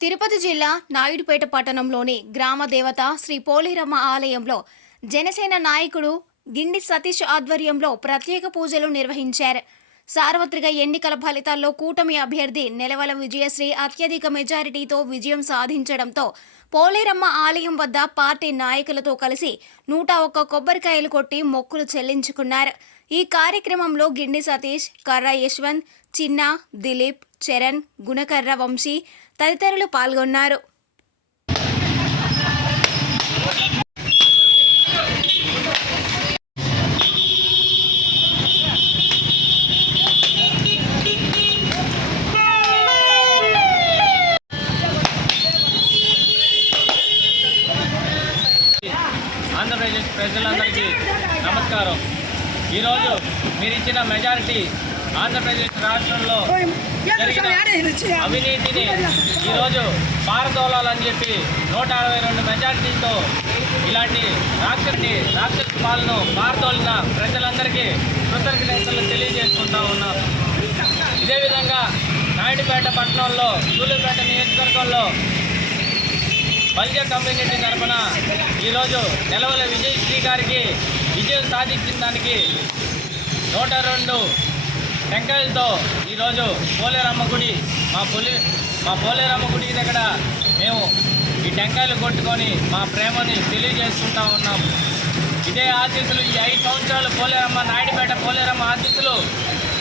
తిరుపతి జిల్లా నాయుడుపేట పట్టణంలోని గ్రామ దేవత శ్రీ పోలేరమ్మ ఆలయంలో జనసేన నాయకుడు గిండి సతీష్ ఆధ్వర్యంలో ప్రత్యేక పూజలు నిర్వహించారు. సార్వత్రిక ఎన్నికల ఫలితాల్లో కూటమి అభ్యర్థి నెలవల విజయశ్రీ అత్యధిక మెజారిటీతో విజయం సాధించడంతో పోలేరమ్మ ఆలయం వద్ద పార్టీ నాయకులతో కలిసి నూట ఒక్క కొబ్బరికాయలు కొట్టి మొక్కులు చెల్లించుకున్నారు. ఈ కార్యక్రమంలో గిడ్డి సతీష్ కర్ర యశ్వంత్ చిన్న దిలీప్ చరణ్ గుణకర్ర వంశీ తదితరులు పాల్గొన్నారు. ఆంధ్రప్రదేశ్ ప్రజలందరికీ నమస్కారం. ఈరోజు మీరు ఇచ్చిన మెజారిటీ ఆంధ్రప్రదేశ్ రాష్ట్రంలో జరిగిన అవినీతిని ఈరోజు పారదోలాలని చెప్పి నూట అరవై రెండు మెజారిటీతో ఇలాంటి రాక్షసి రాక్షస పాలను పారదోలిన ప్రజలందరికీ కృతజ్ఞతలు తెలియజేసుకుంటా ఉన్నాం. ఇదే విధంగా నాయుడుపేట పట్టణంలో సూళ్ళూరుపేట నియోజకవర్గంలో బల్జ కమ్యూనిటీ తరఫున ఈరోజు నిలవల విజయశ్రీ గారికి విజయం సాధించిన దానికి నూట రెండు టెంకాయలతో ఈరోజు పోలేరమ్మ గుడి మా పోలే మా పోలేరమ్మ గుడి దగ్గర మేము ఈ టెంకాయలు కొట్టుకొని మా ప్రేమని తెలియజేసుకుంటా ఉన్నాం. ఇదే ఆశీస్సులు ఈ ఐదు సంవత్సరాలు పోలేరమ్మ నాయుడుపేట పోలేరమ్మ ఆశీస్సులు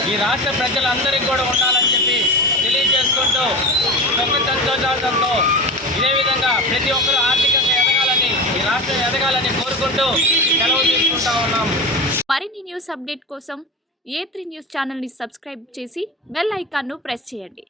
ఈ రాష్ట్ర ప్రజలందరికీ కూడా ఉండాలని చెప్పి తెలియజేసుకుంటూ సుఖ సంతోషాలతో ఇదే విధంగా ప్రతి ఒక్కరూ ఆర్థికంగా ఎదగాలని ఈ రాష్ట్రం ఎదగాలని కోరుకుంటూ సెలవు తీసుకుంటా ఉన్నాం. మరిన్ని న్యూస్ అప్డేట్ కోసం ఏ త్రీ న్యూస్ ఛానల్ని సబ్స్క్రైబ్ చేసి బెల్ ఐకాన్ను ప్రెస్ చేయండి.